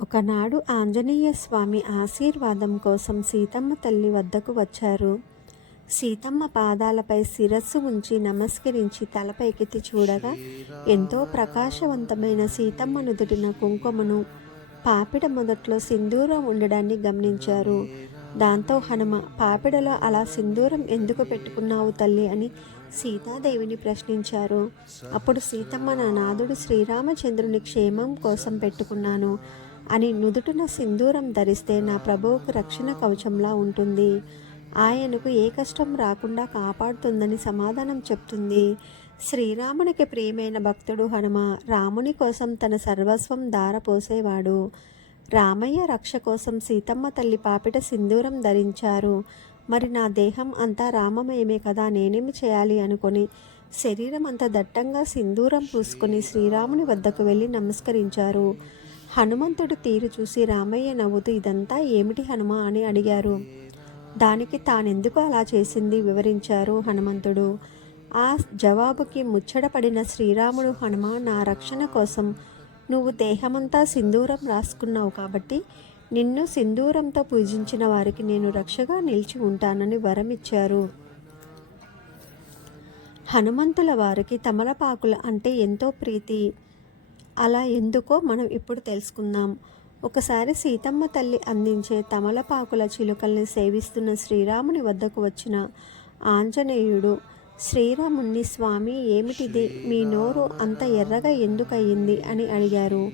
ఒకనాడు ఆంజనేయ స్వామి ఆశీర్వాదం కోసం సీతమ్మ తల్లి వద్దకు వచ్చారు. సీతమ్మ పాదాలపై శిరస్సు ఉంచి నమస్కరించి తలపైకెత్తి చూడగా ఎంతో ప్రకాశవంతమైన సీతమ్మ నుదుటిన కుంకుమను పాపిడ మొదట్లో సింధూరం ఉండడాన్ని గమనించారు. దాంతో హనుమ పాపిడలో అలా సింధూరం ఎందుకు పెట్టుకున్నావు తల్లి అని సీతాదేవిని ప్రశ్నించారు. అప్పుడు సీతమ్మ నా నాదుడు శ్రీరామచంద్రుని క్షేమం కోసం పెట్టుకున్నాను. అని నుదుటిన సింధూరం ధరిస్తే నా ప్రభువుకు రక్షణ కవచంలా ఉంటుంది. ఆయనకు ఏ కష్టం రాకుండా కాపాడుతుందని సమాధానం చెప్తుంది. శ్రీరామునికి ప్రియమైన భక్తుడు హనుమ రాముని కోసం తన సర్వస్వం దారపోసేవాడు రామయ్య రక్ష కోసం సీతమ్మ తల్లి పాపిట సింధూరం ధరించారు. మరి నా దేహం అంతా రామమయమే కదా నేనేమి చేయాలి అనుకొని శరీరం అంత దట్టంగా సింధూరం పూసుకుని శ్రీరాముని వద్దకు వెళ్ళి నమస్కరించారు. హనుమంతుడు తీరు చూసి రామయ్య నవ్వుతూ ఇదంతా ఏమిటి హనుమ? అని అడిగారు. దానికి తానెందుకు అలా చేసింది? వివరించారు హనుమంతుడు. ఆ జవాబుకి ముచ్చటపడిన శ్రీరాముడు హనుమ నా రక్షణ కోసం నువ్వు దేహమంతా సింధూరం రాసుకున్నావు కాబట్టి నిన్ను సింధూరంతో పూజించిన వారికి నేను రక్షగా నిలిచి ఉంటానని వరమిచ్చారు హనుమంతుల వారికి తమలపాకుల అంటే ఎంతో ప్రీతి. అలా ఎందుకో మనం ఇప్పుడు తెలుసుకుందాం. ఒకసారి సీతమ్మ తల్లి అందించే తమలపాకుల చిలుకల్ని సేవిస్తున్న శ్రీరాముని వద్దకు వచ్చిన ఆంజనేయుడు శ్రీరాముణ్ణి స్వామి ఏమిటిది? మీ నోరు అంత ఎర్రగా ఎందుకయ్యింది? అని అడిగారు.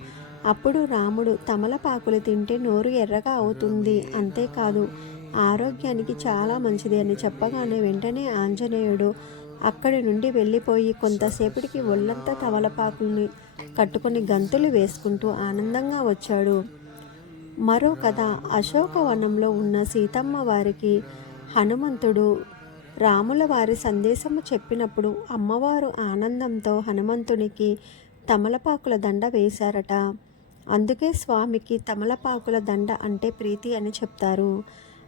అప్పుడు రాముడు తమలపాకులు తింటే నోరు ఎర్రగా అవుతుంది. అంతేకాదు ఆరోగ్యానికి చాలా మంచిది అని చెప్పగానే వెంటనే ఆంజనేయుడు అక్కడి నుండి వెళ్ళిపోయి కొంతసేపటికి ఒళ్ళంతా తమలపాకుల్ని కట్టుకొని గంతులు వేసుకుంటూ ఆనందంగా వచ్చాడు. మరో కథ అశోకవనంలో ఉన్న సీతమ్మ వారికి హనుమంతుడు రాముల వారి సందేశము చెప్పినప్పుడు అమ్మవారు ఆనందంతో హనుమంతునికి తమలపాకుల దండ వేశారట. అందుకే స్వామికి తమలపాకుల దండ అంటే ప్రీతి అని చెప్తారు.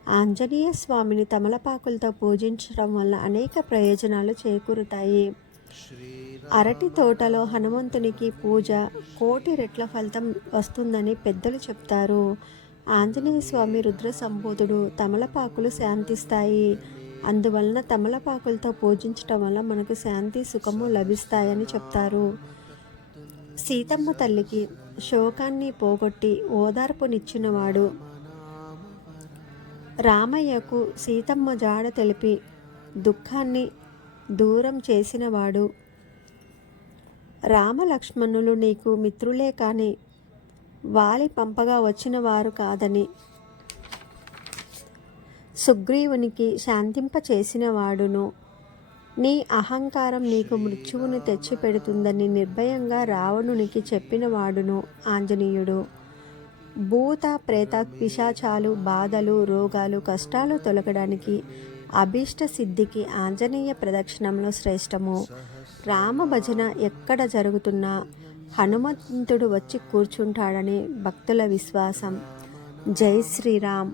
ఆంజనేయ స్వామిని తమలపాకులతో పూజించడం వల్ల అనేక ప్రయోజనాలు చేకూరుతాయి. అరటి తోటలో హనుమంతునికి పూజ కోటి రెట్ల ఫలితం వస్తుందని పెద్దలు చెప్తారు. ఆంజనేయ స్వామి రుద్ర సంబోధుడు తమలపాకులు శాంతిస్తాయి. అందువలన తమలపాకులతో పూజించటం వల్ల మనకు శాంతి సుఖము లభిస్తాయని చెప్తారు. సీతమ్మ తల్లికి శోకాన్ని పోగొట్టి ఓదార్పునిచ్చినవాడు. రామయ్యకు సీతమ్మ జాడ తెలిపి దుఃఖాన్ని దూరం చేసినవాడు. రామలక్ష్మణులు నీకు మిత్రులే కాని వాలి పంపగా వచ్చిన వారు కాదని. సుగ్రీవునికి శాంతింప చేసినవాడును. నీ అహంకారం నీకు మృత్యువును తెచ్చిపెడుతుందని నిర్భయంగా రావణునికి చెప్పినవాడును ఆంజనేయుడు. భూత ప్రేత పిశాచాలు బాధలు రోగాలు కష్టాలు తొలగడానికి అభీష్ట సిద్ధికి ఆంజనేయ ప్రదక్షిణంలో శ్రేష్టము. రామ భజన ఎక్కడ జరుగుతున్నా హనుమంతుడు వచ్చి కూర్చుంటాడని భక్తుల విశ్వాసం. జై శ్రీరామ్.